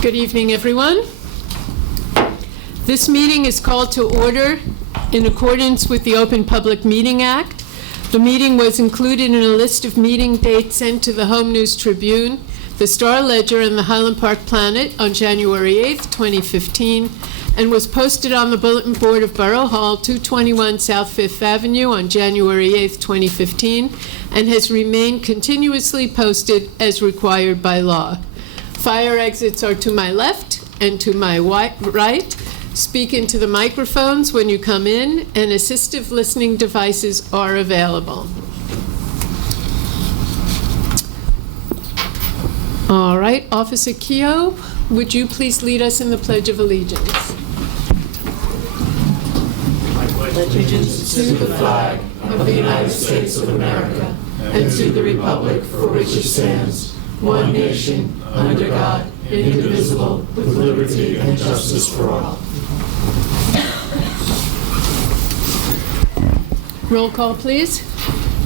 Good evening, everyone. This meeting is called to order in accordance with the Open Public Meeting Act. The meeting was included in a list of meeting dates sent to the Home News Tribune, the Star Ledger, and the Highland Park Planet on January 8th, 2015, and was posted on the bulletin board of Borough Hall, 221 South Fifth Avenue on January 8th, 2015, and has remained continuously posted as required by law. Fire exits are to my left and to my right. Speak into the microphones when you come in, and assistive listening devices are available. All right, Officer Keogh, would you please lead us in the Pledge of Allegiance? I pledge allegiance to the flag of the United States of America and to the republic for which it stands, one nation, under God, indivisible, with liberty and justice for all. Roll call, please.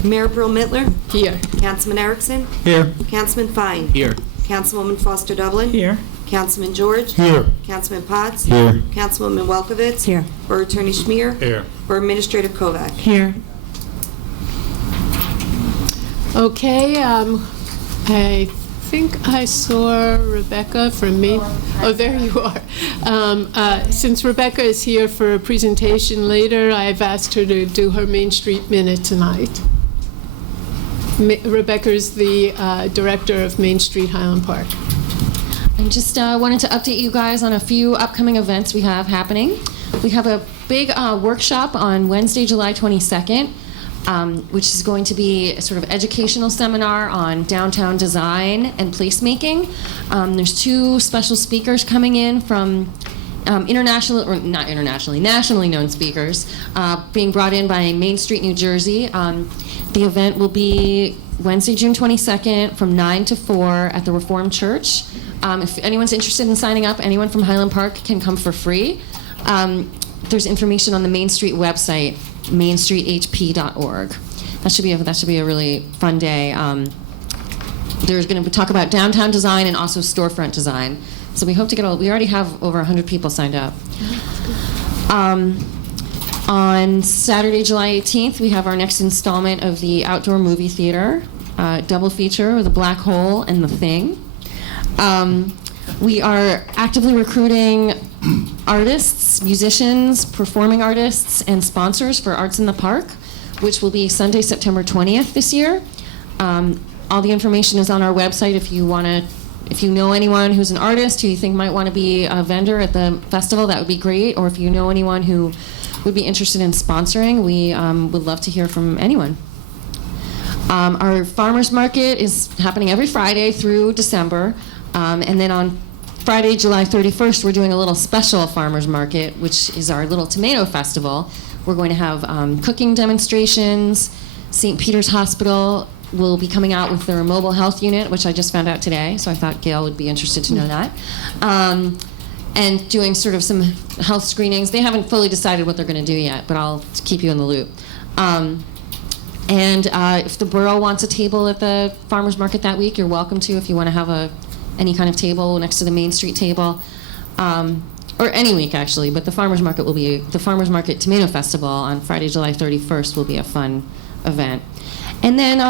Mayor Brill-Mittler? Here. Councilman Erickson? Here. Councilman Fine? Here. Councilwoman Foster Dublin? Here. Councilman George? Here. Councilman Potts? Here. Councilwoman Welkowitz? Here. Borough Attorney Schmier? Here. Borough Administrator Kovac? Here. Okay, I think I saw Rebecca from Main. Oh, there you are. Since Rebecca is here for a presentation later, I've asked her to do her Main Street Minute tonight. Rebecca is the director of Main Street Highland Park. I just wanted to update you guys on a few upcoming events we have happening. We have a big workshop on Wednesday, July 22nd. Which is going to be a sort of educational seminar on downtown design and placemaking. There's two special speakers coming in from nationally known speakers, being brought in by Main Street, New Jersey. The event will be Wednesday, June 22nd from 9 to 4 at the Reformed Church. If anyone's interested in signing up, anyone from Highland Park can come for free. There's information on the Main Street website, mainstreethp.org. That should be a really fun day. There's going to talk about downtown design and also storefront design. So we hope to we already have over 100 people signed up. On Saturday, July 18th, we have our next installment of the outdoor movie theater, double feature with The Black Hole and The Thing. We are actively recruiting artists, musicians, performing artists, and sponsors for Arts in the Park, which will be Sunday, September 20th this year. All the information is on our website if you know anyone who's an artist who you think might want to be a vendor at the festival, that would be great. Or if you know anyone who would be interested in sponsoring, we would love to hear from anyone. Our farmers market is happening every Friday through December. And then on Friday, July 31st, we're doing a little special farmers market, which is our little tomato festival. We're going to have cooking demonstrations. St. Peter's Hospital will be coming out with their mobile health unit, which I just found out today, so I thought Gail would be interested to know that. And doing sort of some health screenings. They haven't fully decided what they're going to do yet, but I'll keep you in the loop. And if the borough wants a table at the farmers market that week, you're welcome to if you want to have any kind of table next to the Main Street table, or any week actually. But the farmers market Tomato Festival on Friday, July 31st will be a fun event. And then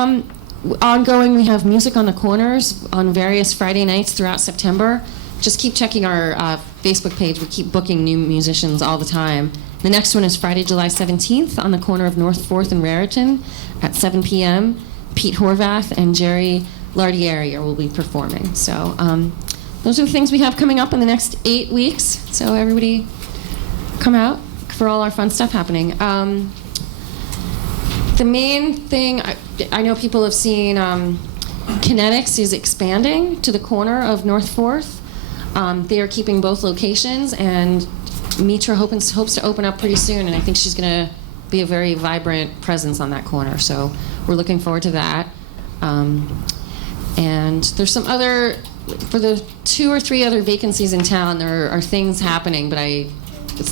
ongoing, we have music on the corners on various Friday nights throughout September. Just keep checking our Facebook page. We keep booking new musicians all the time. The next one is Friday, July 17th on the corner of North 4th and Raritan at 7 p.m. Pete Horvath and Jerry Lardieri will be performing. So those are the things we have coming up in the next 8 weeks. So everybody come out for all our fun stuff happening. The main thing, I know people have seen Kinetics is expanding to the corner of North 4th. They are keeping both locations, and Mitra hopes to open up pretty soon, and I think she's going to be a very vibrant presence on that corner. So we're looking forward to that. And there's some other, for the 2 or 3 other vacancies in town, there are things happening, but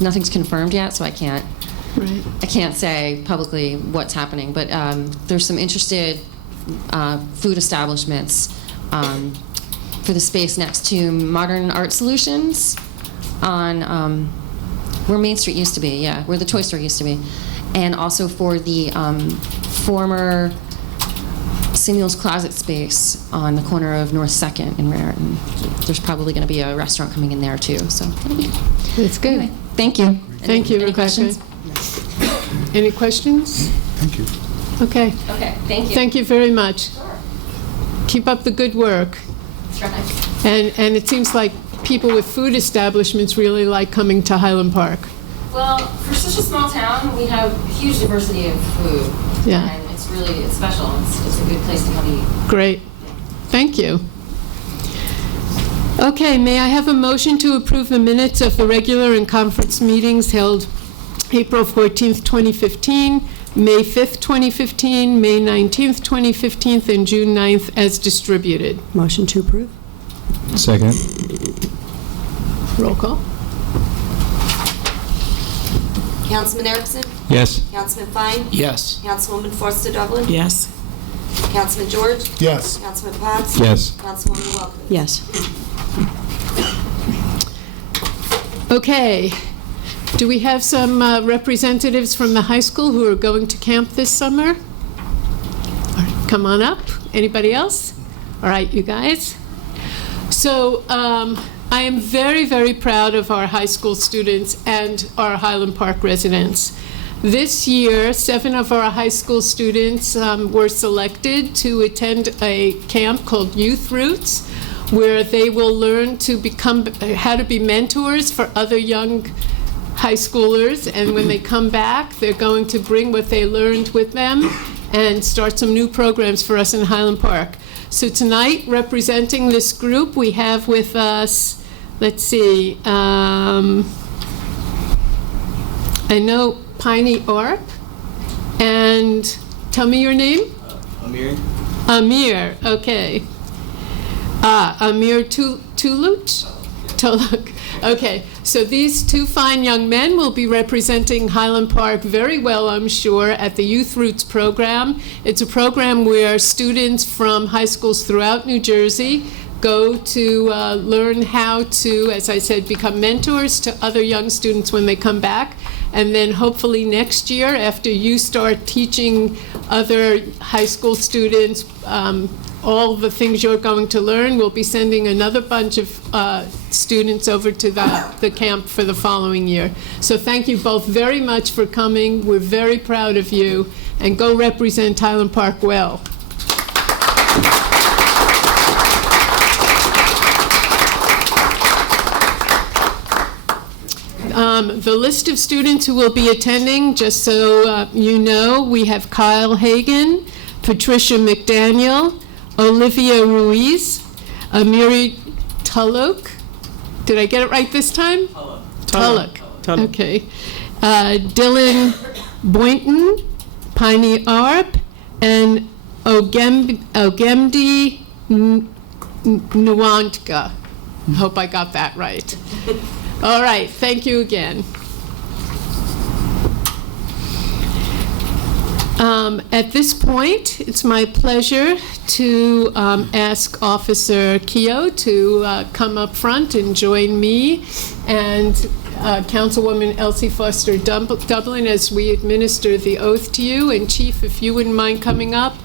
nothing's confirmed yet, so I can't say publicly what's happening. But there's some interested food establishments for the space next to Modern Art Solutions on where Main Street used to be, yeah, where the toy store used to be. And also for the former Samuel's Closet space on the corner of North 2nd in Raritan. There's probably going to be a restaurant coming in there too, so that'll be good. That's good. Anyway, thank you. Thank you, Any Rebecca. questions? Any questions? Thank you. Okay, Okay. thank you. Thank you very much. Sure. Keep up the good work. That's right. And it seems like people with food establishments really like coming to Highland Park. Well, for such a small town, we have huge diversity of food. Yeah. And it's special. It's a good place to come eat. Great. Thank you. Okay, may I have a motion to approve the minutes of the regular and conference meetings held April 14th, 2015, May 5th, 2015, May 19th, 2015, and June 9th as distributed? Motion to approve. Second. Roll call. Councilman Erickson? Yes. Councilman Fine? Yes. Councilwoman Forster Dublin? Yes. Councilman George? Yes. Councilman Potts? Yes. Councilwoman Welkowitz? Yes. Okay. Do we have some representatives from the high school who are going to camp this summer? All right, come on up. Anybody else? All right, you guys. So I am very, very proud of our high school students and our Highland Park residents. This year, 7 of our high school students were selected to attend a camp called Youth Roots, where they will learn to become how to be mentors for other young high schoolers, and when they come back, they're going to bring what they learned with them and start some new programs for us in Highland Park. So tonight, representing this group, we have with us, let's see, I know Piney Arp, and tell me your name? Amir. Amir, okay. Amir Tuluk? Okay, so these 2 fine young men will be representing Highland Park very well, I'm sure, at the Youth Roots program. It's a program where students from high schools throughout New Jersey go to learn how to, as I said, become mentors to other young students when they come back. And then hopefully next year, after you start teaching other high school students all the things you're going to learn, we'll be sending another bunch of students over to the camp for the following year. So thank you both very much for coming. We're very proud of you, and go represent Highland Park well. The list of students who will be attending, just so you know, we have Kyle Hagan, Patricia McDaniel, Olivia Ruiz, Amiri Tuluk. Did I get it right this time? Tuluk. Okay. Dylan Boynton, Piney Arp, and Ogemdi Nwantka. Hope I got that right. All right, thank you again. At this point, it's my pleasure to ask Officer Keogh to come up front and join me and Councilwoman Elsie Foster Dublin as we administer the oath to you. And Chief, if you wouldn't mind coming up.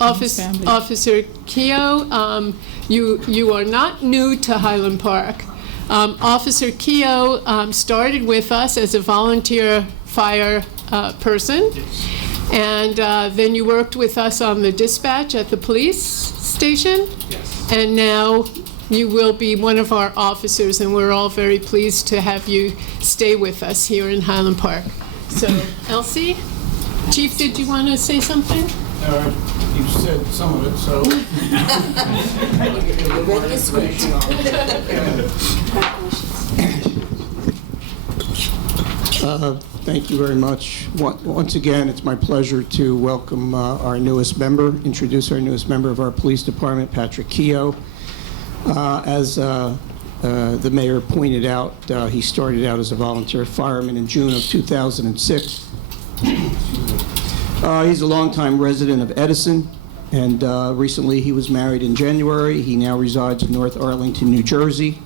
Officer Keogh, you are not new to Highland Park. Officer Keogh started with us as a volunteer fire person, and then you worked with us on the dispatch at the police station. Yes. And now you will be one of our officers, and we're all very pleased to have you stay with us here in Highland Park. So, Elsie, Chief, did you want to say something? You said some of it, so. Read the script. Thank you very much. Once again, it's my pleasure to welcome our newest member, introduce our newest member of our police department, Patrick Keogh. As the mayor pointed out, he started out as a volunteer fireman in June of 2006. He's a longtime resident of Edison and recently he was married in January. He now resides in North Arlington, New Jersey.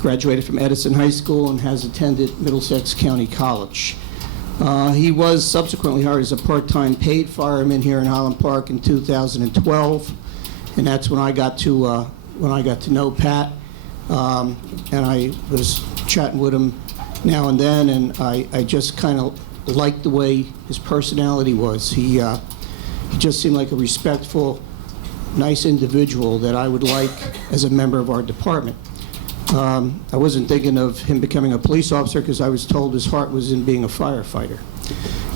Graduated from Edison High School and has attended Middlesex County College. He was subsequently hired as a part-time paid fireman here in Highland Park in 2012, and that's when I got to know Pat, and I was chatting with him now and then, and I just kind of liked the way his personality was. He just seemed like a respectful, nice individual that I would like as a member of our department. I wasn't thinking of him becoming a police officer because I was told his heart was in being a firefighter.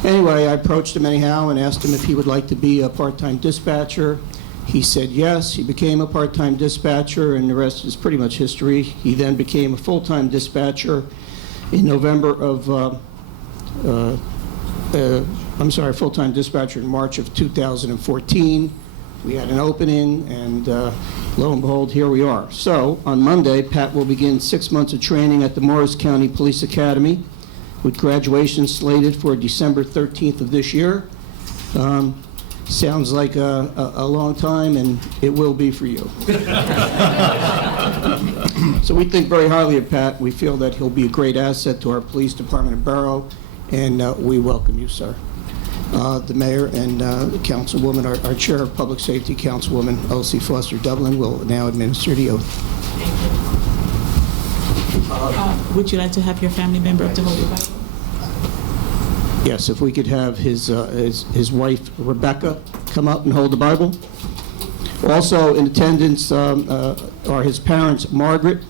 Anyway, I approached him anyhow and asked him if he would like to be a part-time dispatcher. He said yes. He became a part-time dispatcher, and the rest is pretty much history. He then became a full-time dispatcher in November of, full-time dispatcher in March of 2014. We had an opening, and lo and behold, here we are. So, on Monday, Pat will begin 6 months of training at the Morris County Police Academy, with graduation slated for December 13th of this year. Sounds like a long time, and it will be for you. So we think very highly of Pat. We feel that he'll be a great asset to our police department of Borough, and we welcome you, sir. The mayor and the councilwoman, our chair of public safety, Councilwoman Elsie Foster Dublin, will now administer the oath. Would you like to have your family member up to hold the Bible? Yes, if we could have his wife, Rebecca, come up and hold the Bible. Also in attendance are his parents, Margaret,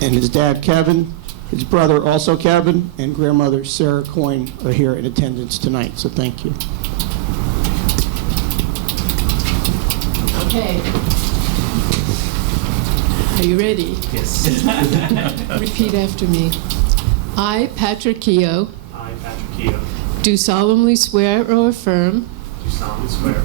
and his dad, Kevin. His brother, also Kevin, and grandmother, Sarah Coyne, are here in attendance tonight, so thank you. Okay. Are you ready? Yes. Repeat after me. I, Patrick Keogh, I, Patrick Keogh, do solemnly swear or affirm do solemnly swear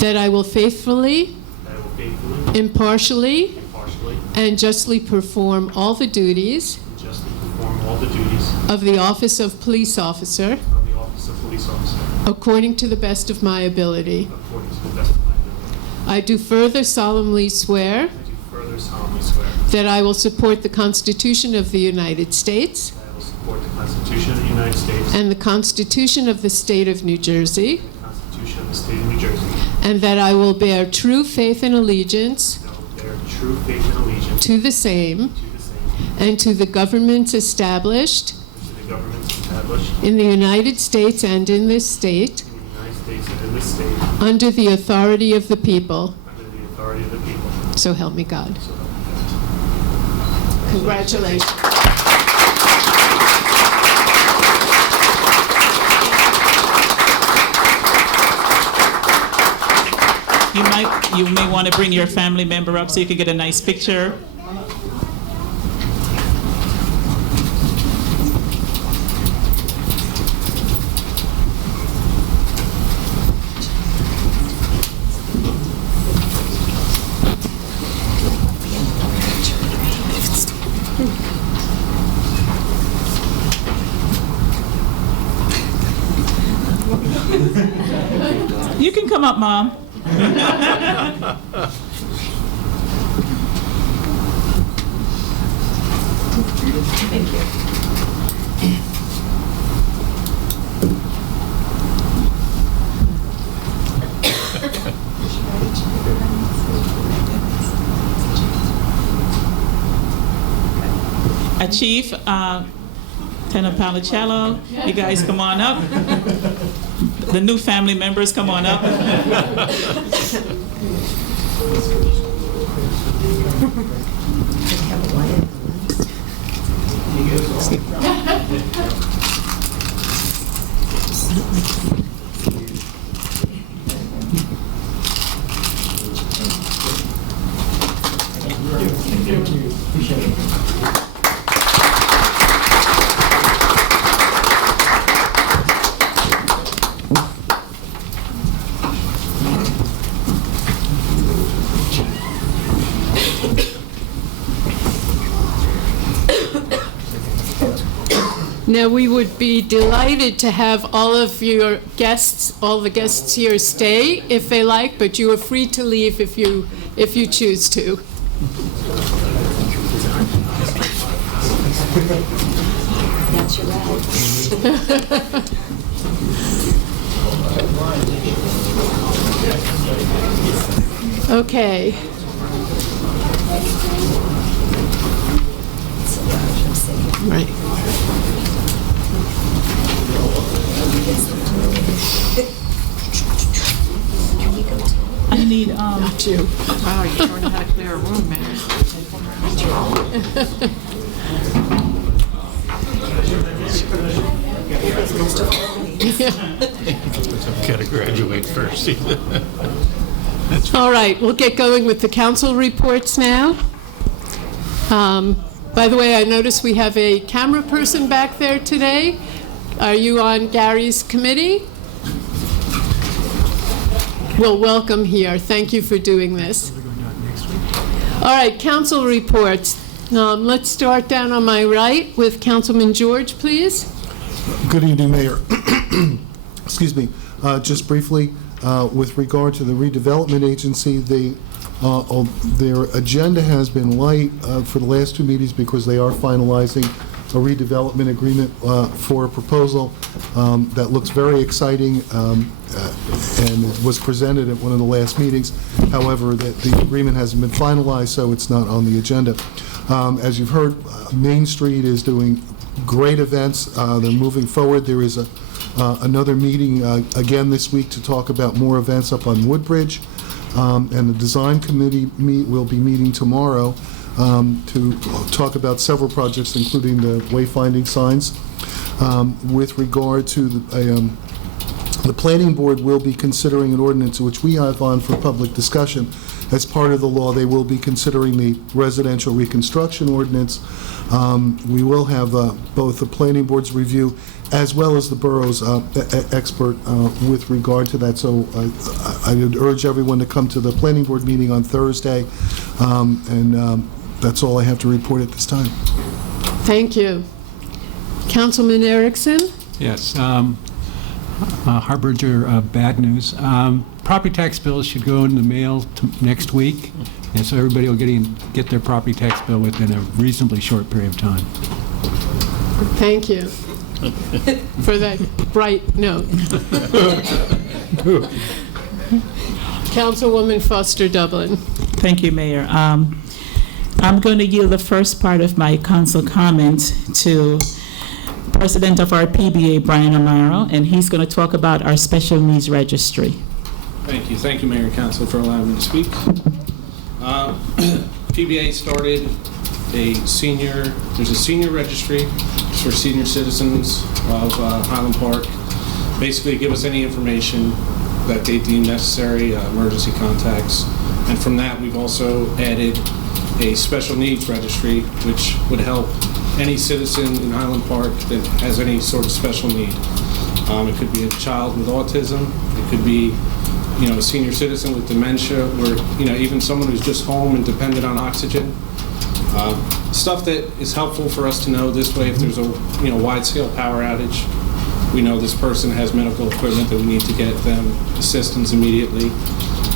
that I will faithfully, that I will faithfully, impartially, impartially, and justly perform all the duties and justly perform all the duties of the office of police officer of the office of police officer according to the best of my ability. according to the best of my ability. I do further solemnly swear I do further solemnly swear that I will support the Constitution of the United States that I will support the Constitution of the United States and the Constitution of the State of New Jersey, and the Constitution of the State of New Jersey, and that I will bear true faith and allegiance and I will bear true faith and allegiance to the same to the same, and to the governments established and to the governments established in the United States and in this state in the United States and in this state under the authority of the people. under the authority of the people. So help me God. So help me God. Congratulations. You may want to bring your family member up so you can get a nice picture. You can come up, Mom. Thank you. Chief, Lieutenant Palicello, you guys come on up. The new family members, come on up. Now, we would be delighted to have all of your guests, all the guests here stay if they like, but you are free to leave if you choose to. That's your right. Okay. Right. I need, Not you. Wow, you're showing how to clear a room, man. Gotta graduate first. All right, we'll get going with the council reports now. By the way, I notice we have a camera person back there today. Are you on Gary's committee? Well, welcome here. Thank you for doing this. All right, council reports. Let's start down on my right with Councilman George, please. Good evening, Mayor. Excuse me. Just briefly, with regard to the redevelopment agency, their agenda has been light for the last two meetings because they are finalizing a redevelopment agreement for a proposal that looks very exciting and was presented at one of the last meetings. However, the agreement hasn't been finalized, so it's not on the agenda. As you've heard, Main Street is doing great events. They're moving forward. There is another meeting again this week to talk about more events up on Woodbridge. And the design committee will be meeting tomorrow to talk about several projects, including the wayfinding signs. With regard to the planning board will be considering an ordinance which we have on for public discussion. As part of the law, they will be considering the residential reconstruction ordinance. We will have both the planning board's review as well as the borough's expert with regard to that. So I would urge everyone to come to the planning board meeting on Thursday. That's all I have to report at this time. Thank you. Councilman Erickson? Yes. Harbinger bad news. Property tax bills should go in the mail next week, and so everybody will get their property tax bill within a reasonably short period of time. Thank you for that bright note. Councilwoman Foster Dublin. thank you, Mayor. I'm going to yield the first part of my council comment to President of our PBA, Brian Amaro, and he's going to talk about our special needs registry. Thank you. Thank you, Mayor and Council, for allowing me to speak. PBA started there's a senior registry for senior citizens of Highland Park. Basically, give us any information that they deem necessary, emergency contacts. And from that, we've also added a special needs registry, which would help any citizen in Highland Park that has any sort of special need. It could be a child with autism. It could be, a senior citizen with dementia, or even someone who's just home and dependent on oxygen. Stuff that is helpful for us to know. This way, if there's a wide-scale power outage, we know this person has medical equipment that we need to get them assistance immediately.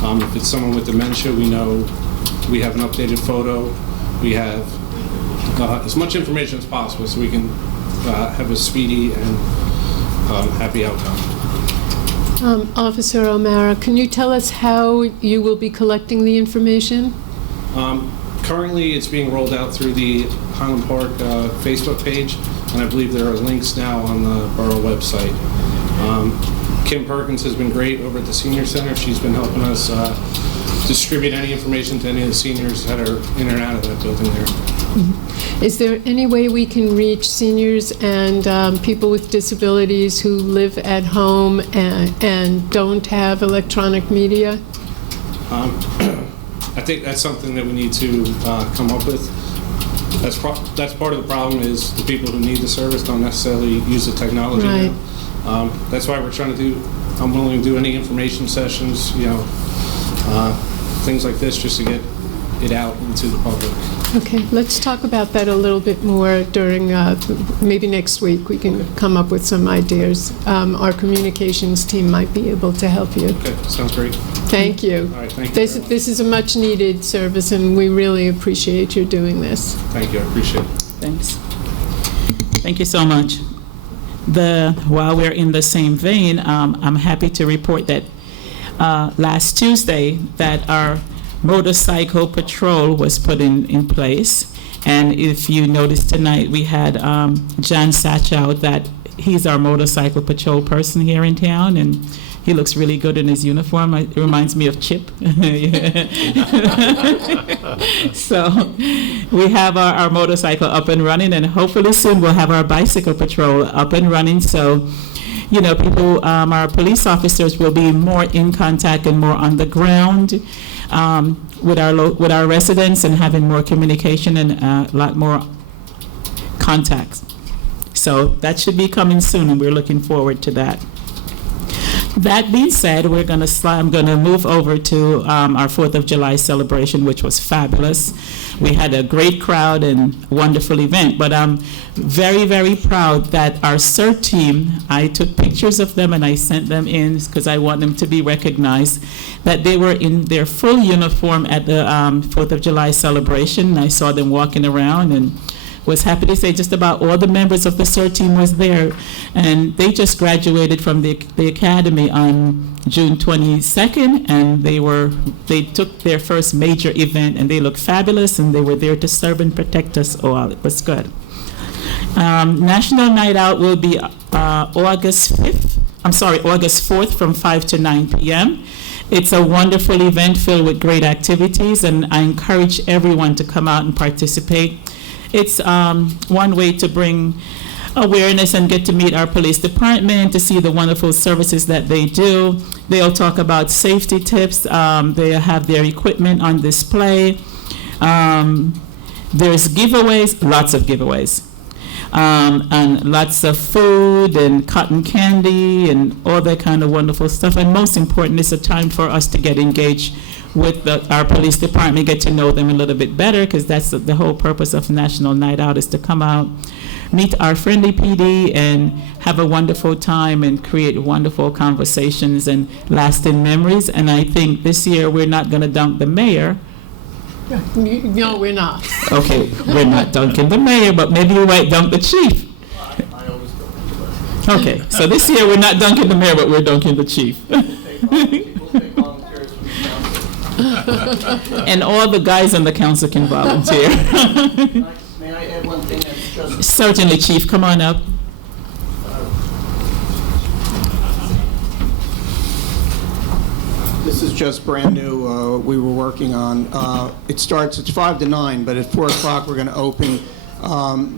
If it's someone with dementia, we know we have an updated photo. We have as much information as possible so we can have a speedy and happy outcome. Officer O'Mara, can you tell us how you will be collecting the information? Currently, it's being rolled out through the Highland Park Facebook page, and I believe there are links now on the Borough website. Kim Perkins has been great over at the Senior Center. She's been helping us distribute any information to any of the seniors that are in and out of that building there. Mm-hmm. Is there any way we can reach seniors and people with disabilities who live at home and don't have electronic media? I think that's something that we need to come up with. That's part of the problem is the people who need the service don't necessarily use the technology right. now. That's why I'm willing to do any information sessions, things like this just to get it out into the public. Okay, let's talk about that a little bit more during, maybe next week. We can come up with some ideas. Our communications team might be able to help you. Okay, sounds great. Thank you. All right, thank you. This is a much-needed service, and we really appreciate you doing this. Thank you, I appreciate it. Thanks. Thank you so much. While we're in the same vein, I'm happy to report that last Tuesday that our motorcycle patrol was put in place. And if you noticed tonight, we had John Satchow, that he's our motorcycle patrol person here in town, and he looks really good in his uniform. It reminds me of Chip. So we have our motorcycle up and running, and hopefully soon we'll have our bicycle patrol up and running. So, you know, people, our police officers will be more in contact and more on the ground with our residents, and having more communication and a lot more contacts. So that should be coming soon, and we're looking forward to that. That being said, I'm going to move over to our 4th of July celebration, which was fabulous. We had a great crowd and wonderful event, but I'm very, very proud that our CERT team, I took pictures of them and I sent them in because I want them to be recognized, that they were in their full uniform at the 4th of July celebration. I saw them walking around and was happy to say just about all the members of the CERT team was there. And they just graduated from the academy on June 22nd, and they took their first major event, and they looked fabulous, and they were there to serve and protect us all. It was good. National Night Out will be August 4th from 5 to 9 p.m. It's a wonderful event filled with great activities, and I encourage everyone to come out and participate. It's one way to bring awareness and get to meet our police department, to see the wonderful services that they do. They'll talk about safety tips. They have their equipment on display. There's giveaways, lots of giveaways. And lots of food and cotton candy and all that kind of wonderful stuff. And most important, it's a time for us to get engaged with our police department, get to know them a little bit better, because that's the whole purpose of National Night Out, is to come out, meet our friendly PD, and have a wonderful time and create wonderful conversations and lasting memories. And I think this year we're not going to dunk the mayor. No, we're not. Okay, we're not dunking the mayor, but maybe we might dunk the chief. I always go. Okay, so this year we're not dunking the mayor, but we're dunking the chief. And all the guys on the council can volunteer. May I add one thing? That's just Certainly, Chief, come on up. This is just brand new. We were working on. It's 5 to 9, but at 4 o'clock we're going to open.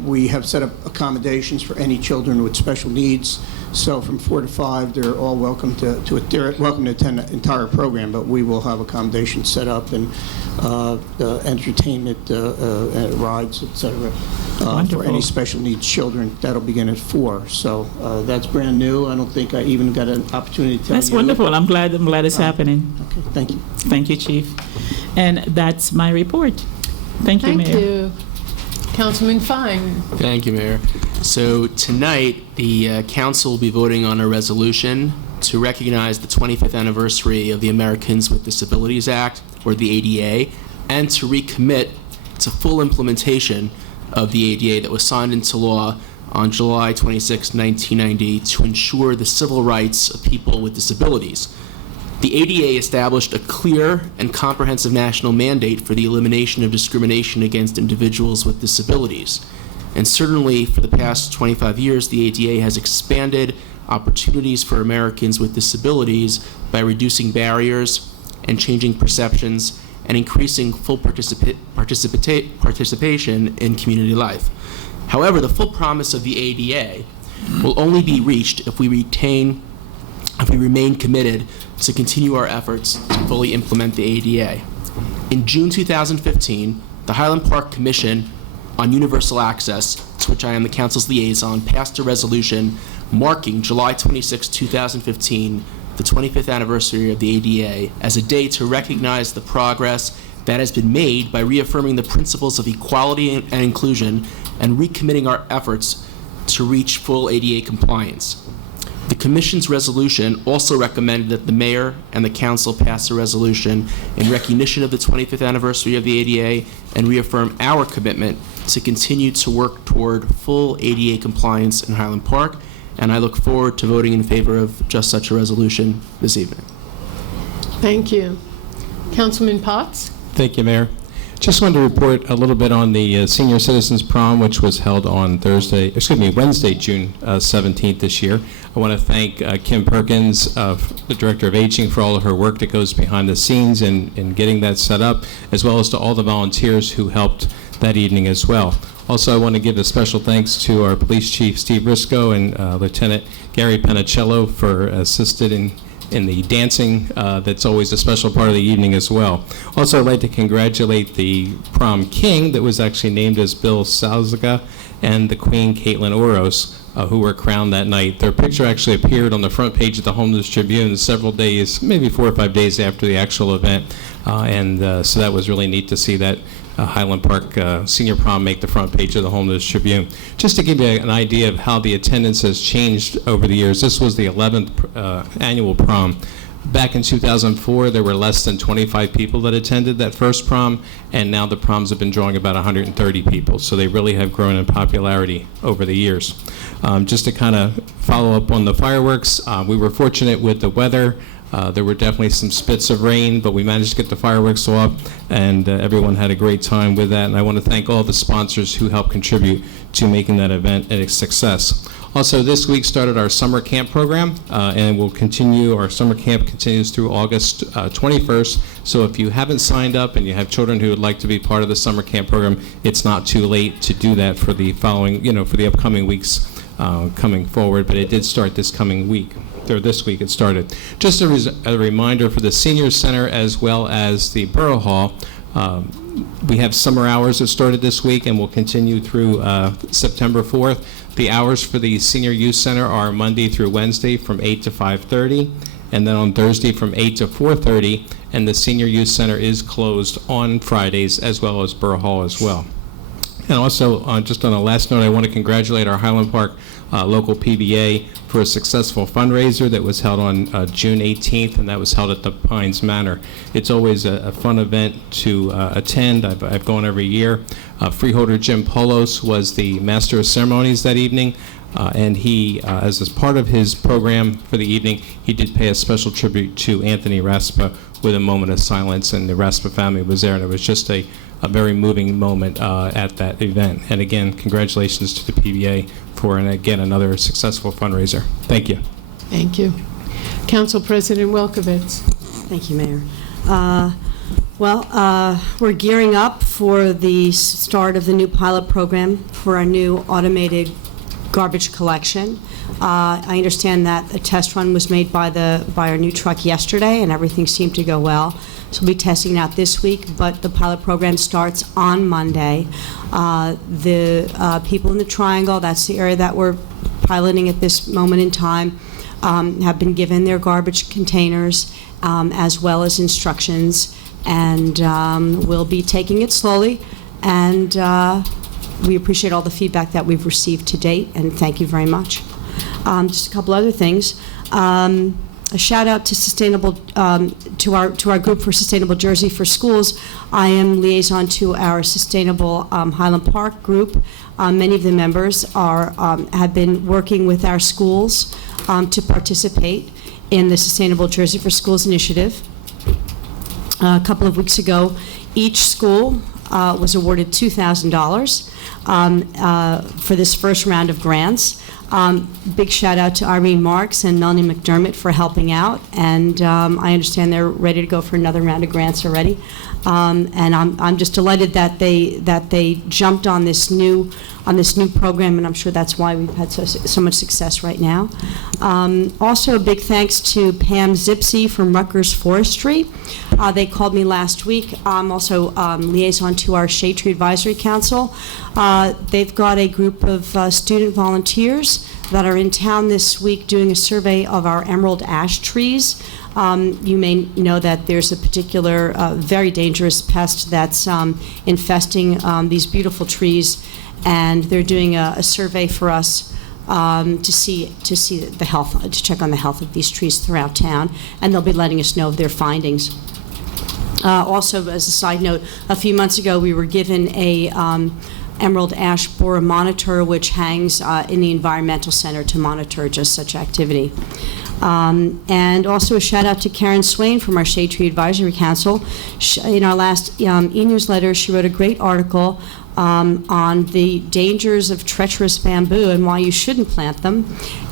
We have set up accommodations for any children with special needs. So from 4 to 5, they're all welcome they're welcome to attend the entire program. But we will have accommodations set up, and entertainment, rides, etc. For any special needs children. That'll begin at 4. So that's brand new. I don't think I even got an opportunity to tell you. That's wonderful. I'm glad it's happening. Okay, thank you. Thank you, Chief. And that's my report. Thank you, Mayor. Thank you. Councilman Fine. Thank you, Mayor. So tonight, the council will be voting on a resolution to recognize the 25th anniversary of the Americans with Disabilities Act, or the ADA, and to recommit to full implementation of the ADA that was signed into law on July 26, 1990, to ensure the civil rights of people with disabilities. The ADA established a clear and comprehensive national mandate for the elimination of discrimination against individuals with disabilities. And certainly for the past 25 years, the ADA has expanded opportunities for Americans with disabilities by reducing barriers and changing perceptions and increasing full participation in community life. However, the full promise of the ADA will only be reached if we remain committed to continue our efforts to fully implement the ADA. In June 2015, the Highland Park Commission on Universal Access, to which I am the council's liaison, passed a resolution marking July 26, 2015 the 25th anniversary of the ADA, as a day to recognize the progress that has been made by reaffirming the principles of equality and inclusion and recommitting our efforts to reach full ADA compliance. The Commission's resolution also recommended that the Mayor and the Council pass a resolution in recognition of the 25th anniversary of the ADA and reaffirm our commitment to continue to work toward full ADA compliance in Highland Park, and I look forward to voting in favor of just such a resolution this evening. Thank you. Councilman Potts? Thank you, Mayor. Just wanted to report a little bit on the Senior Citizens Prom, which was held on Wednesday, June 17th this year. I want to thank Kim Perkins, the Director of Aging, for all of her work that goes behind the scenes in getting that set up, as well as to all the volunteers who helped that evening as well. Also, I want to give a special thanks to our Police Chief, Steve Risco, and Lieutenant Gary Panicello for assisted in the dancing. That's always a special part of the evening as well. Also, I'd like to congratulate the prom king that was actually named as Bill Salzaga and the Queen Caitlin Oros, who were crowned that night. Their picture actually appeared on the front page of the Home News Tribune several days, maybe 4 or 5 days after the actual event, so that was really neat to see that Highland Park Senior Prom make the front page of the Home News Tribune. Just to give you an idea of how the attendance has changed over the years, this was the 11th annual prom. Back in 2004, there were less than 25 people that attended that first prom, and now the proms have been drawing about 130 people, so they really have grown in popularity over the years. Just to kind of follow up on the fireworks, we were fortunate with the weather. There were definitely some spits of rain, but we managed to get the fireworks off, and everyone had a great time with that. And I want to thank all the sponsors who helped contribute to making that event a success. Also, this week started our summer camp program, and we'll continue. Our summer camp continues through August 21st. So if you haven't signed up and you have children who would like to be part of the summer camp program, it's not too late to do that for the following, for the upcoming weeks coming forward. But it did start this coming week. Or this week it started. Just a reminder for the Senior Center as well as the Borough Hall, we have summer hours that started this week and will continue through September 4th. The hours for the Senior Youth Center are Monday through Wednesday from 8 to 5:30, and then on Thursday from 8 to 4:30, and the Senior Youth Center is closed on Fridays as well as Borough Hall as well. And also, just on a last note, I want to congratulate our Highland Park local PBA for a successful fundraiser that was held on June 18th, and that was held at the Pines Manor. It's always a fun event to attend. I've gone every year. Freeholder Jim Polos was the master of ceremonies that evening, and he, as part of his program for the evening, he did pay a special tribute to Anthony Raspa with a moment of silence, and the Raspa family was there, and it was just a very moving moment at that event. And again, congratulations to the PBA for, and again, another successful fundraiser. Thank you. Thank you. Council President Welkowitz. Thank you, Mayor. We're gearing up for the start of the new pilot program for our new automated garbage collection. I understand that a test run was made by our new truck yesterday, and everything seemed to go well. So we'll be testing it out this week, but the pilot program starts on Monday. The people in the Triangle, that's the area that we're piloting at this moment in time, have been given their garbage containers as well as instructions, and we'll be taking it slowly, and we appreciate all the feedback that we've received to date, and thank you very much. Just a couple other things. A shout out to to our group for Sustainable Jersey for Schools. I am liaison to our Sustainable Highland Park group. Many of the members have been working with our schools to participate in the Sustainable Jersey for Schools initiative. A couple of weeks ago, each school was awarded $2,000 for this first round of grants. Big shout out to Irene Marks and Melanie McDermott for helping out, and I understand they're ready to go for another round of grants already. And I'm just delighted that they jumped on this new program, and I'm sure that's why we've had so much success right now. Also, a big thanks to Pam Zipsey from Rutgers Forestry. They called me last week. I'm also liaison to our Shade Tree Advisory Council. They've got a group of student volunteers that are in town this week doing a survey of our emerald ash trees. You may know that there's a particular very dangerous pest that's infesting these beautiful trees, and they're doing a survey for us to see the health, to check on the health of these trees throughout town, and they'll be letting us know of their findings. Also, as a side note, a few months ago we were given a emerald ash borer monitor, which hangs in the environmental center to monitor just such activity. And also a shout out to Karen Swain from our Shade Tree Advisory Council. In our last e-newsletter, she wrote a great article on the dangers of treacherous bamboo and why you shouldn't plant them.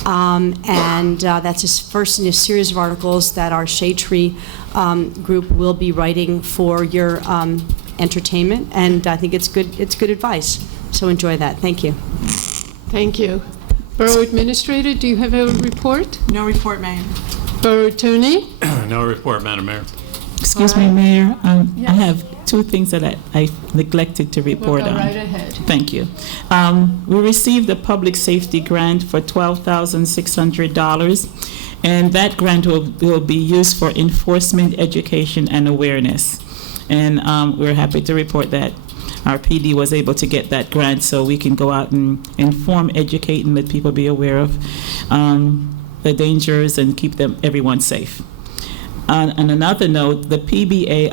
And that's his first in a series of articles that our Shade Tree group will be writing for your entertainment, and I think it's good advice. So enjoy that. Thank you. Thank you. Borough Administrator, do you have a report? No report, Mayor. Borough Attorney? No report, Madam Mayor. Excuse me, Mayor. I have two things that I neglected to report We'll go on. right ahead. Thank you. We received a public safety grant for $12,600, and that grant will be used for enforcement, education, and awareness. And we're happy to report that our PD was able to get that grant so we can go out and inform, educate, and let people be aware of the dangers and keep everyone safe. On another note, the PBA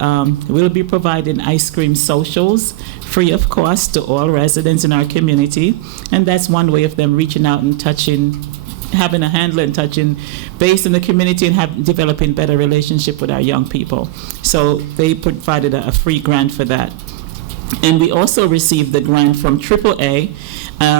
will be providing ice cream socials free of cost to all residents in our community, and that's one way of them reaching out and having a handle and touching base in the community and developing better relationship with our young people. So they provided a free grant for that. And we also received the grant from AAA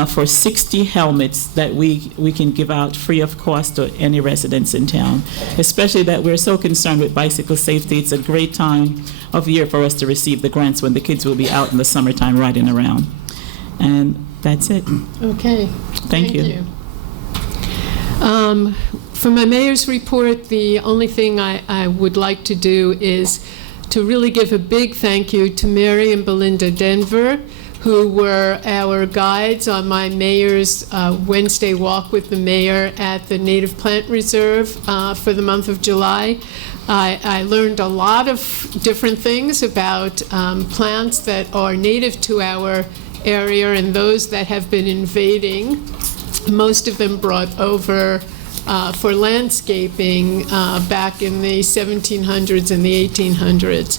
for 60 helmets that we can give out free of cost to any residents in town, especially that we're so concerned with bicycle safety. It's a great time of year for us to receive the grants when the kids will be out in the summertime riding around. And that's it. Okay. Thank you. For my mayor's report, the only thing I would like to do is to really give a big thank you to Mary and Belinda Denver, who were our guides on my mayor's Wednesday walk with the mayor at the Native Plant Reserve for the month of July. I learned a lot of different things about plants that are native to our area and those that have been invading. Most of them brought over for landscaping back in the 1700s and the 1800s.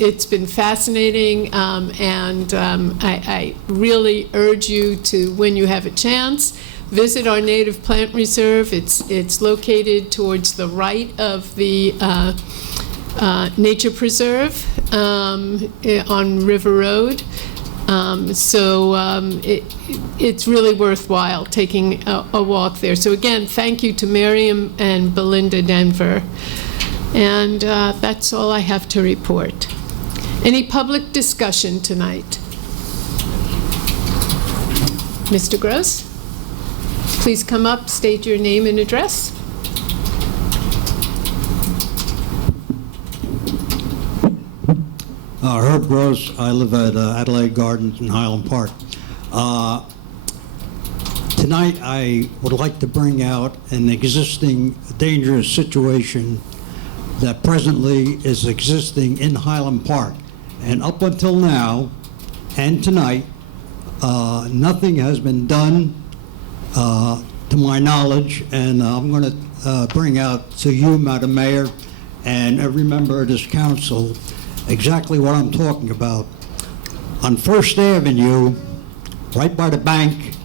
It's been fascinating, and I really urge you to, when you have a chance, visit our native plant reserve. It's located towards the right of the nature preserve on River Road. It's really worthwhile taking a walk there. So again, thank you to Miriam and Belinda Denver. And that's all I have to report. Any public discussion tonight? Mr. Gross, please come up, state your name and address. Herb Gross. I live at Adelaide Gardens in Highland Park. Tonight I would like to bring out an existing dangerous situation that presently is existing in Highland Park. And up until now and tonight, nothing has been done to my knowledge, and I'm going to bring out to you, Madam Mayor, and every member of this council exactly what I'm talking about. On First Avenue, right by the bank,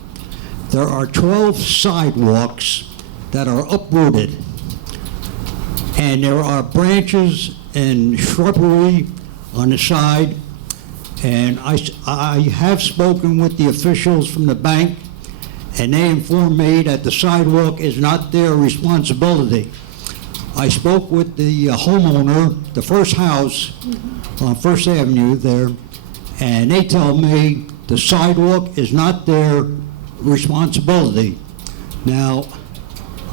there are 12 sidewalks that are uprooted. And there are branches and shrubbery on the side. And I have spoken with the officials from the bank, and they informed me that the sidewalk is not their responsibility. I spoke with the homeowner, the first house on First Avenue there, and they tell me the sidewalk is not their responsibility. Now,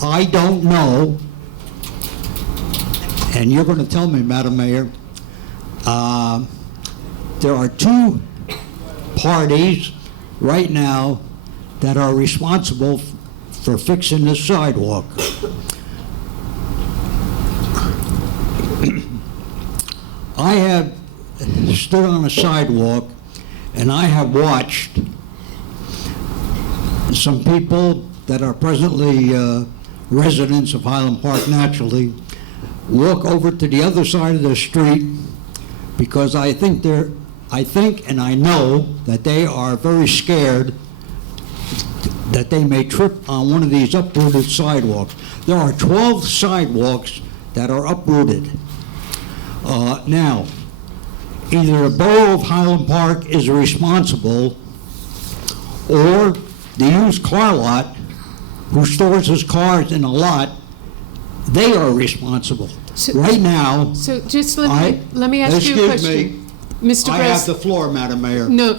I don't know, and you're going to tell me, Madam Mayor, there are two parties right now that are responsible for fixing this sidewalk. I have stood on a sidewalk and I have watched some people that are presently residents of Highland Park naturally walk over to the other side of the street because I think and I know that they are very scared that they may trip on one of these uprooted sidewalks. There are 12 sidewalks that are uprooted. Now, either the Borough of Highland Park is responsible, or the used car lot, who stores his cars in a lot, they are responsible. Right now, So just let me ask you a question. Mr. I Gross. have the floor, Madam Mayor. No.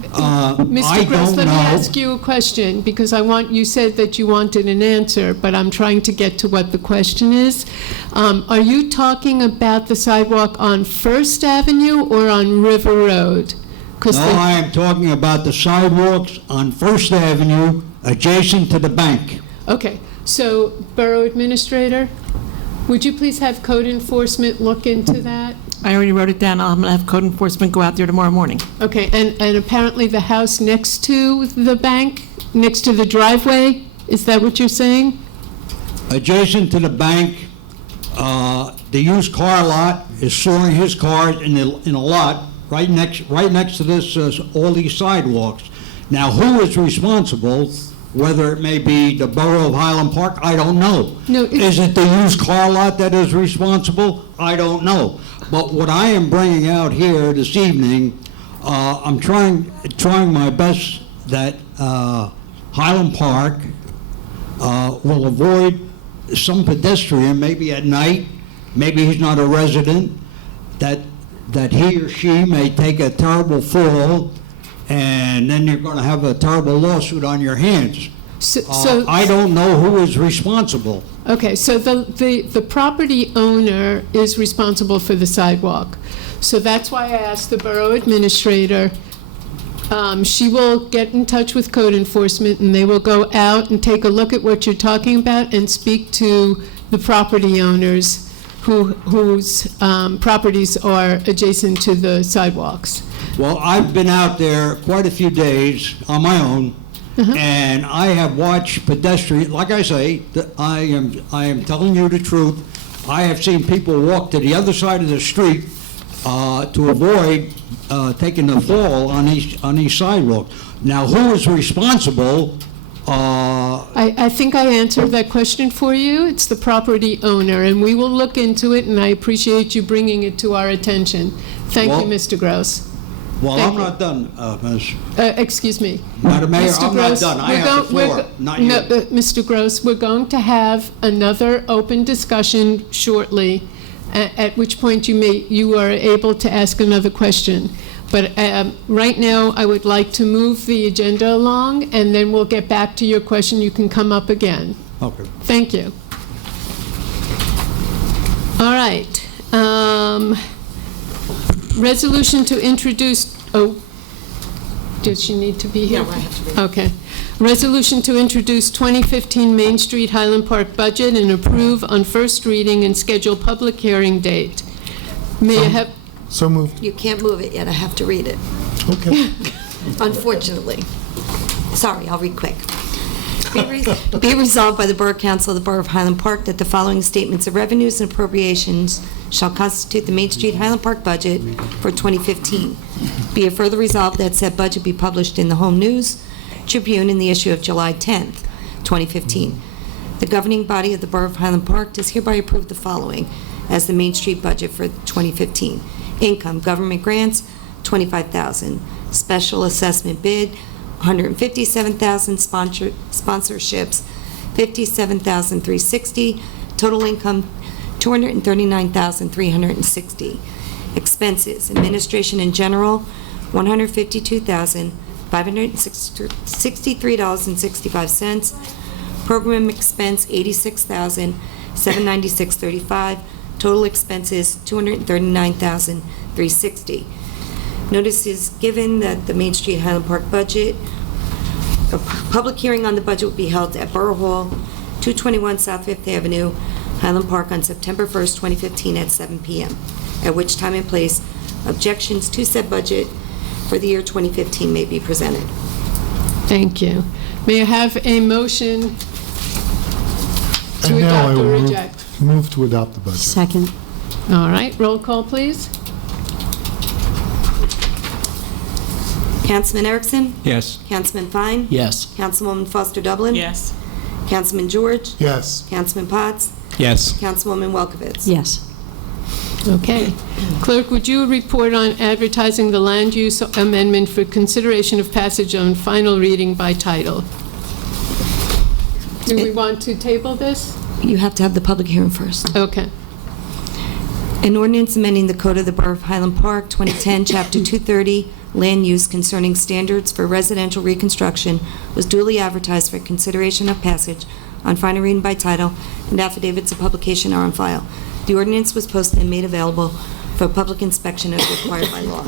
Mr. Gross, let me know. ask you a question, because you said that you wanted an answer, but I'm trying to get to what the question is. Are you talking about the sidewalk on First Avenue or on River Road? No, I am talking about the sidewalks on First Avenue adjacent to the bank. Okay, so Borough Administrator, would you please have code enforcement look into that? I already wrote it down. I'm going to have code enforcement go out there tomorrow morning. Okay, and apparently the house next to the bank, next to the driveway, is that what you're saying? Adjacent to the bank, the used car lot is storing his cars in a lot right next to this, all these sidewalks. Now, who is responsible? Whether it may be the Borough of Highland Park, I don't know. No, is it the used car lot that is responsible? I don't know. But what I am bringing out here this evening, I'm trying my best that Highland Park will avoid some pedestrian, maybe at night, maybe he's not a resident, that he or she may take a terrible fall, and then you're going to have a terrible lawsuit on your hands. So I don't know who is responsible. Okay, so the property owner is responsible for the sidewalk. So that's why I asked the Borough Administrator. She will get in touch with code enforcement, and they will go out and take a look at what you're talking about and speak to the property owners whose properties are adjacent to the sidewalks. Well, I've been out there quite a few days on my own, and I have watched pedestrians. Like I say, I am telling you the truth. I have seen people walk to the other side of the street to avoid taking a fall on these sidewalks. Now, who is responsible? I think I answered that question for you. It's the property owner, and we will look into it, and I appreciate you bringing it to our attention. Thank you, Mr. Gross. Well, I'm not done, Ms. Excuse me. Madam Mayor, Mr. I'm Gross, not done. I have the floor, not you. No, Mr. Gross, we're going to have another open discussion shortly, at which point you are able to ask another question. But right now, I would like to move the agenda along, and then we'll get back to your question. You can come up again. Okay. Thank you. All right. Resolution to introduce, does she need to be here? No, I have to read it. Okay. Resolution to introduce 2015 Main Street Highland Park budget and approve on first reading and schedule public hearing date. May I have? So moved. You can't move it yet, I have to read it. Okay. Unfortunately. Sorry, I'll read quick. Be resolved by the Borough Council of the Borough of Highland Park that the following statements of revenues and appropriations shall constitute the Main Street Highland Park budget for 2015. Be it further resolved that said budget be published in the Home News Tribune in the issue of July 10th, 2015. The governing body of the Borough of Highland Park does hereby approve the following as the Main Street budget for 2015. Income, government grants, $25,000. Special assessment bid, $157,000. Sponsorships, $57,360. Total income, $239,360. Expenses, administration and general, $152,563.65. Program expense, $86,796.35. Total expenses, $239,360. Notice is given that the Main Street Highland Park budget A public hearing on the budget will be held at Borough Hall, 221 South Fifth Avenue, Highland Park, on September 1st, 2015, at 7 p.m., at which time and place objections to said budget for the year 2015 may be presented. Thank you. May I have a motion to And now I adopt or will reject? move to adopt the budget. Second. All right, roll call, please. Councilman Erickson? Yes. Councilman Fine? Yes. Councilwoman Foster Dublin? Yes. Councilman George? Yes. Councilman Potts? Yes. Councilwoman Welkowitz? Yes. Okay. Clerk, would you report on advertising the land use amendment for consideration of passage on final reading by title? Do we want to table this? You have to have the public hearing first. Okay. An ordinance amending the Code of the Borough of Highland Park, 2010, Chapter 230, Land Use concerning standards for residential reconstruction was duly advertised for consideration of passage on final reading by title, and affidavits of publication are on file. The ordinance was posted and made available for public inspection as required by law.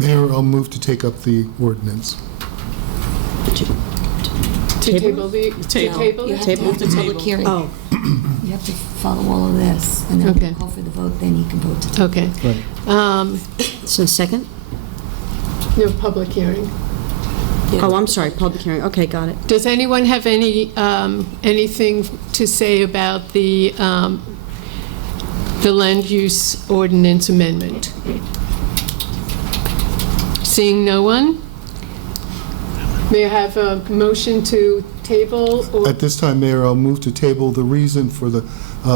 Mayor, I'll move to take up the ordinance. To table the, to table You it? have to have the public hearing. Oh. You have to follow all of this, and then Okay. we'll call for the vote, then you can vote to table. Okay. Right. So second? No public hearing. Oh, I'm sorry, public hearing. Okay, got it. Does anyone have anything to say about the land use ordinance amendment? Seeing no one? May I have a motion to table? Or At this time, Mayor, I'll move to table. The reason for the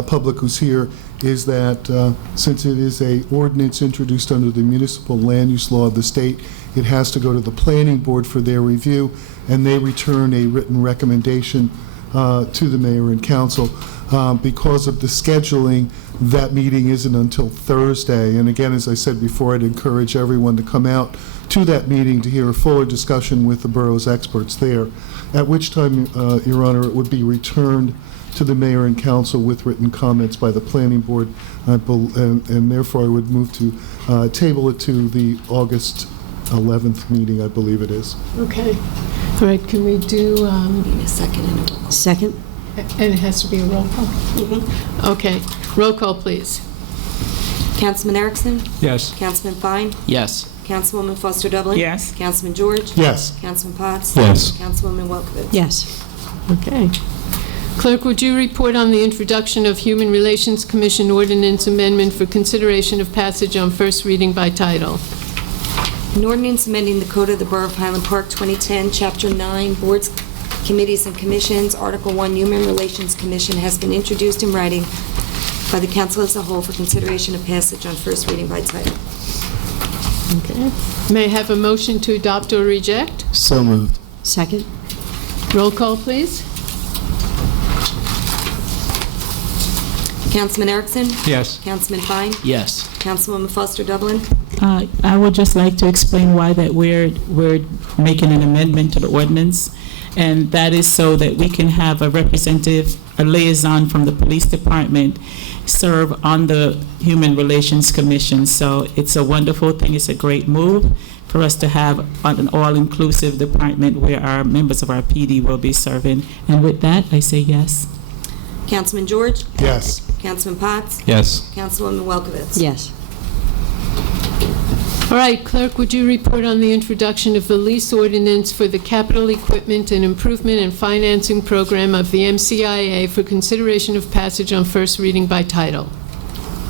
public who's here is that since it is a ordinance introduced under the municipal land use law of the state, it has to go to the planning board for their review, and they return a written recommendation to the mayor and council. Because of the scheduling, that meeting isn't until Thursday. And again, as I said before, I'd encourage everyone to come out to that meeting to hear a fuller discussion with the borough's experts there, at which time, Your Honor, it would be returned to the mayor and council with written comments by the planning board, and therefore I would move to table it to the August 11th meeting, I believe it is. Okay. All right, can we do, Need a second and a roll call. Second? and it has to be a roll call? Okay. Roll call, please. Councilman Erickson? Yes. Councilman Fine? Yes. Councilwoman Foster Dublin? Yes. Councilman George? Yes. Councilman Potts? Yes. Councilwoman Welkowitz? Yes. Okay. Clerk, would you report on the introduction of Human Relations Commission ordinance amendment for consideration of passage on first reading by title? An ordinance amending the Code of the Borough of Highland Park, 2010, Chapter 9, Boards, Committees, and Commissions, Article 1, Human Relations Commission, has been introduced in writing by the council as a whole for consideration of passage on first reading by title. Okay. May I have a motion to adopt or reject? So moved. Second? Roll call, please. Councilman Erickson? Yes. Councilman Fine? Yes. Councilwoman Foster Dublin? I would just like to explain why that we're making an amendment to the ordinance, and that is so that we can have a representative, a liaison from the police department serve on the Human Relations Commission. So it's a wonderful thing. It's a great move for us to have an all-inclusive department where our members of our PD will be serving. And with that, I say yes. Councilman George? Yes. Councilman Potts? Yes. Councilwoman Welkowitz? Yes. All right, Clerk, would you report on the introduction of the lease ordinance for the capital equipment and improvement and financing program of the MCIA for consideration of passage on first reading by title?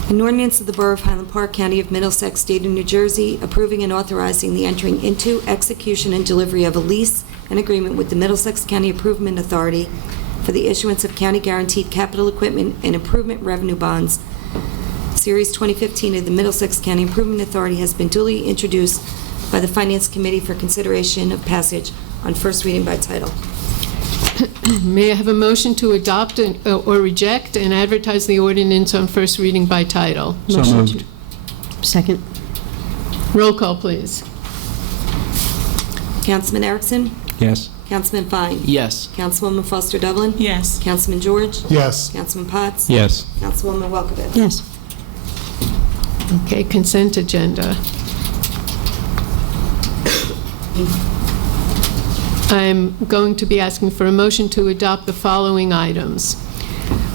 An ordinance of the Borough of Highland Park, County of Middlesex, State of New Jersey, approving and authorizing the entering into, execution, and delivery of a lease and agreement with the Middlesex County Improvement Authority for the issuance of county-guaranteed capital equipment and improvement revenue bonds. Series 2015 of the Middlesex County Improvement Authority has been duly introduced by the Finance Committee for consideration of passage on first reading by title. May I have a motion to adopt or reject and advertise the ordinance on first reading by title? So Motion moved. to- Second? Roll call, please. Councilman Erickson? Yes. Councilman Fine? Yes. Councilwoman Foster Dublin? Yes. Councilman George? Yes. Councilman Potts? Yes. Councilwoman Welkowitz? Yes. Okay, consent agenda. I'm going to be asking for a motion to adopt the following items.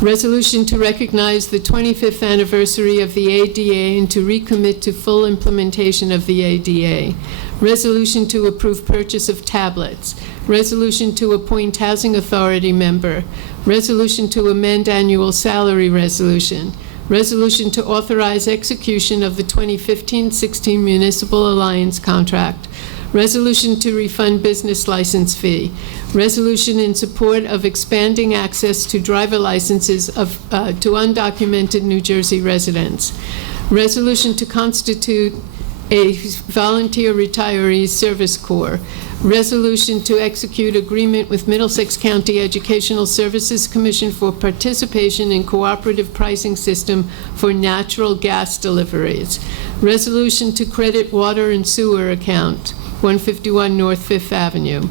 Resolution to recognize the 25th anniversary of the ADA and to recommit to full implementation of the ADA. Resolution to approve purchase of tablets. Resolution to appoint Housing Authority member. Resolution to amend annual salary resolution. Resolution to authorize execution of the 2015-16 Municipal Alliance contract. Resolution to refund business license fee. Resolution in support of expanding access to driver licenses to undocumented New Jersey residents. Resolution to constitute a volunteer retiree service corps. Resolution to execute agreement with Middlesex County Educational Services Commission for participation in cooperative pricing system for natural gas deliveries. Resolution to credit water and sewer account, 151 North Fifth Avenue.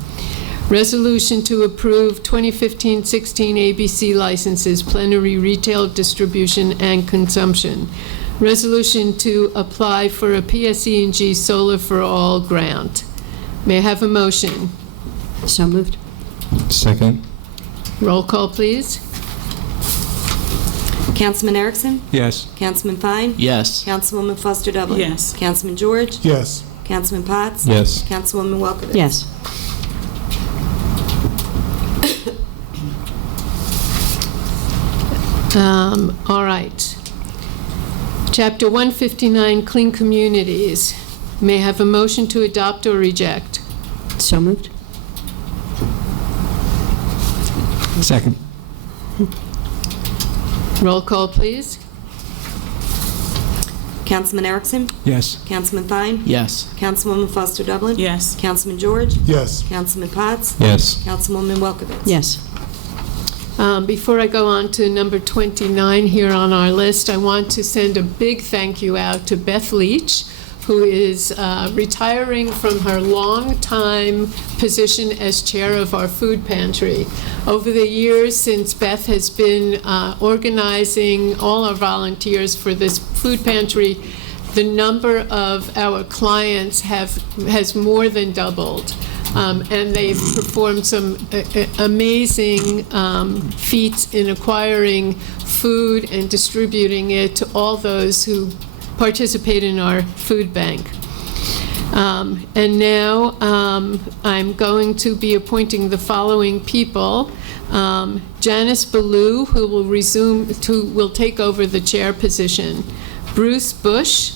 Resolution to approve 2015-16 ABC licenses, plenary retail distribution and consumption. Resolution to apply for a PSE&G Solar for All grant. May I have a motion? So moved. Second. Roll call, please. Councilman Erickson? Yes. Councilman Fine? Yes. Councilwoman Foster Dublin? Yes. Councilman George? Yes. Councilman Potts? Yes. Councilwoman Welkowitz? Yes. All right. Chapter 159, Clean Communities. May I have a motion to adopt or reject? So moved. Second. Roll call, please. Councilman Erickson? Yes. Councilman Fine? Yes. Councilwoman Foster Dublin? Yes. Councilman George? Yes. Councilman Potts? Yes. Councilwoman Welkowitz? Yes. Before I go on to number 29 here on our list, I want to send a big thank you out to Beth Leach, who is retiring from her long-time position as chair of our food pantry. Over the years, since Beth has been organizing all our volunteers for this food pantry, the number of our clients has more than doubled. And they've performed some amazing feats in acquiring food and distributing it to all those who participate in our food bank. And now I'm going to be appointing the following people. Janice Ballou, who will take over the chair position. Bruce Bush,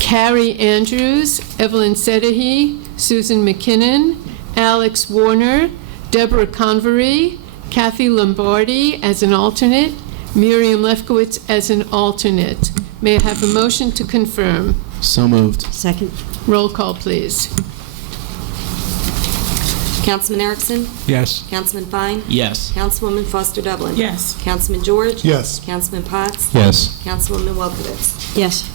Carrie Andrews, Evelyn Sedahi, Susan McKinnon, Alex Warner, Deborah Convery, Kathy Lombardi as an alternate, Miriam Lefkowitz as an alternate. May I have a motion to confirm? So moved. Second. Roll call, please. Councilman Erickson? Yes. Councilman Fine? Yes. Councilwoman Foster Dublin? Yes. Councilman George? Yes. Councilman Potts? Yes. Councilwoman Welkowitz? Yes.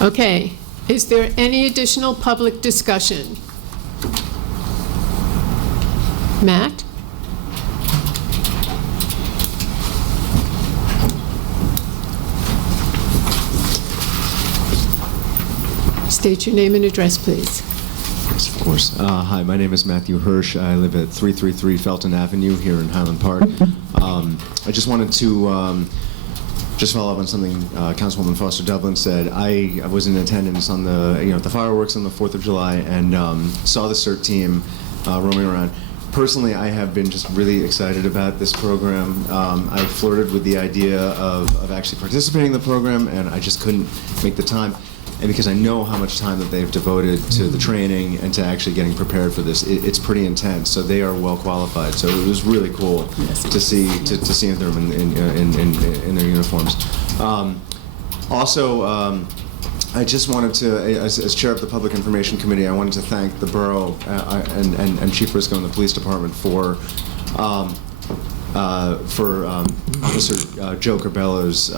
Okay. Is there any additional public discussion? Matt? State your name and address, please. Yes, of course. Hi, my name is Matthew Hirsch. I live at 333 Felton Avenue here in Highland Park. I just wanted to just follow up on something Councilwoman Foster Dublin said. I was in attendance on the fireworks on the 4th of July and saw the CERT team roaming around. Personally, I have been just really excited about this program. I flirted with the idea of actually participating in the program, and I just couldn't make the time. And because I know how much time that they've devoted to the training and to actually getting prepared for this, it's pretty intense. So they are well qualified. So it was really cool to see them in their uniforms. Also, I just wanted to, as chair of the Public Information Committee, I wanted to thank the Borough and Chief Briscoe and the Police Department for Officer Joe Corbello's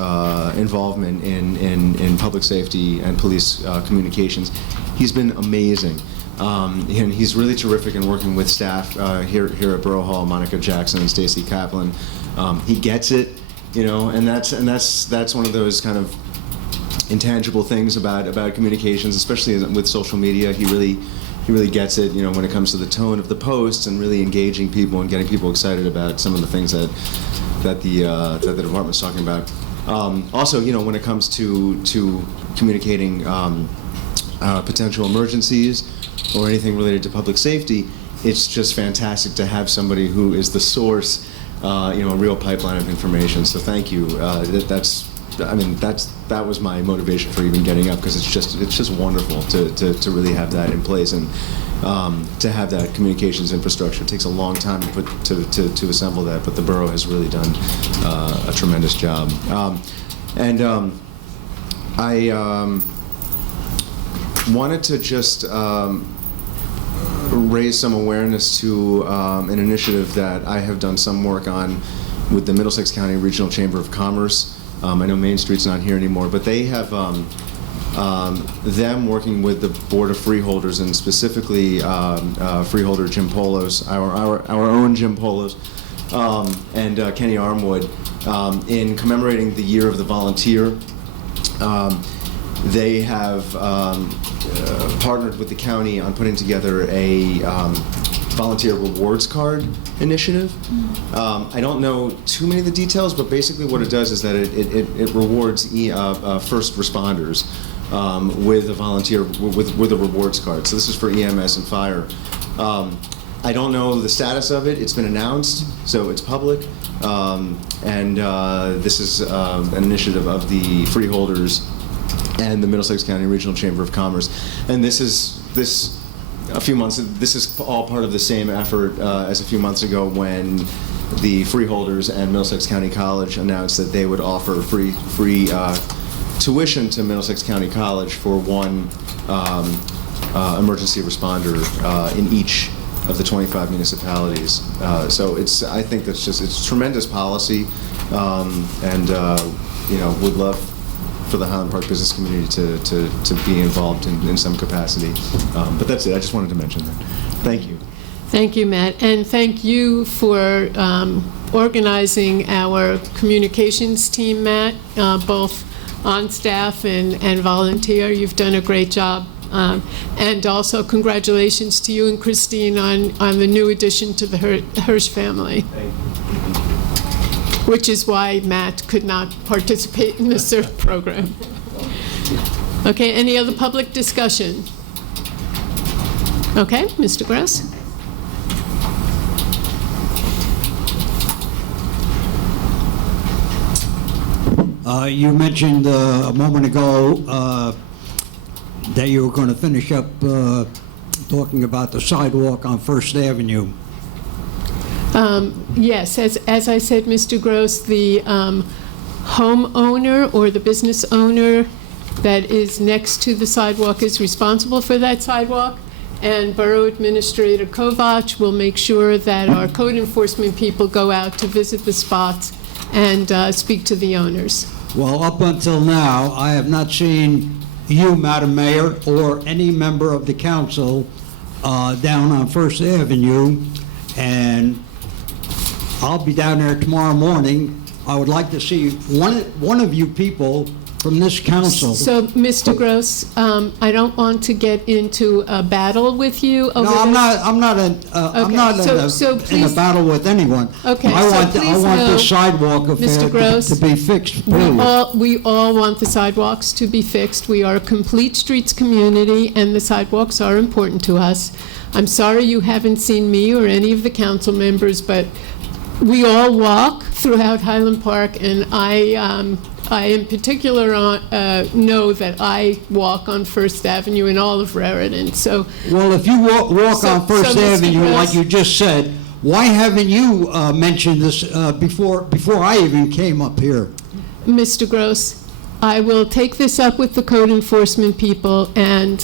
involvement in public safety and police communications. He's been amazing. And he's really terrific in working with staff here at Borough Hall, Monica Jackson and Stacy Kaplan. He gets it, and that's one of those kind of intangible things about communications, especially with social media. He really really gets it, when it comes to the tone of the posts and really engaging people and getting people excited about some of the things that the department's talking about. Also, when it comes to communicating potential emergencies or anything related to public safety, it's just fantastic to have somebody who is the source, a real pipeline of information. So thank you. That was my motivation for even getting up, because it's just wonderful to really have that in place, and to have that communications infrastructure. It takes a long time to assemble that, but the borough has really done a tremendous job. I wanted to just raise some awareness to an initiative that I have done some work on with the Middlesex County Regional Chamber of Commerce. I know Main Street's not here anymore, but they have them working with the Board of Freeholders, and specifically freeholder Jim Polos, our own Jim Polos, and Kenny Armwood, in commemorating the Year of the Volunteer. They have partnered with the county on putting together a volunteer rewards card initiative. I don't know too many of the details, but basically what it does is that it rewards first responders with a volunteer with a rewards card. So this is for EMS and fire. I don't know the status of it. It's been announced, so it's public, and this is an initiative of the freeholders and the Middlesex County Regional Chamber of Commerce. And this is all part of the same effort as a few months ago when the freeholders and Middlesex County College announced that they would offer free tuition to Middlesex County College for one emergency responder in each of the 25 municipalities. So I think it's tremendous policy, and would love for the Highland Park business community to be involved in some capacity. But that's it. I just wanted to mention that. Thank you. Thank you, Matt. And thank you for organizing our communications team, Matt, both on staff and volunteer. You've done a great job. And also congratulations to you and Christine on the new addition to the Hirsch family. Thank you. Which is why Matt could not participate in the CERT program. Okay, any other public discussion? Okay, Mr. Gross? You mentioned a moment ago that you were going to finish up talking about the sidewalk on First Avenue. Yes, as I said, Mr. Gross, the homeowner or the business owner that is next to the sidewalk is responsible for that sidewalk, and Borough Administrator Kovach will make sure that our code enforcement people go out to visit the spots and speak to the owners. Well, up until now, I have not seen you, Madam Mayor, or any member of the council down on First Avenue, and I'll be down there tomorrow morning. I would like to see one of you people from this council. So, Mr. Gross, I don't want to get into a battle with you over No, I'm not in a battle with anyone. Okay, I want know, the sidewalk affair Mr. Gross, to be fixed, period. We all want the sidewalks to be fixed. We are a complete streets community, and the sidewalks are important to us. I'm sorry you haven't seen me or any of the council members, but we all walk throughout Highland Park, and I in particular know that I walk on First Avenue in all of Raritan. So, well, if you walk on First Avenue, like you just said, why haven't you mentioned this before I even came up here? Mr. Gross, I will take this up with the code enforcement people, and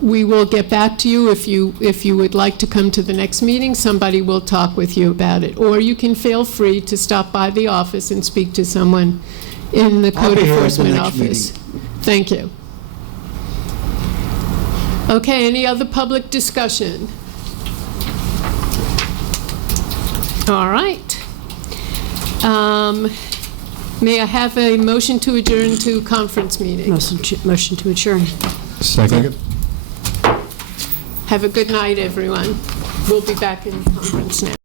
we will get back to you. If you would like to come to the next meeting, somebody will talk with you about it. Or you can feel free to stop by the office and speak to someone in the code enforcement office. Thank you. Okay, any other public discussion? All right. May I have a motion to adjourn to conference meeting? Motion to adjourn. Second. Have a good night, everyone. We'll be back in conference now.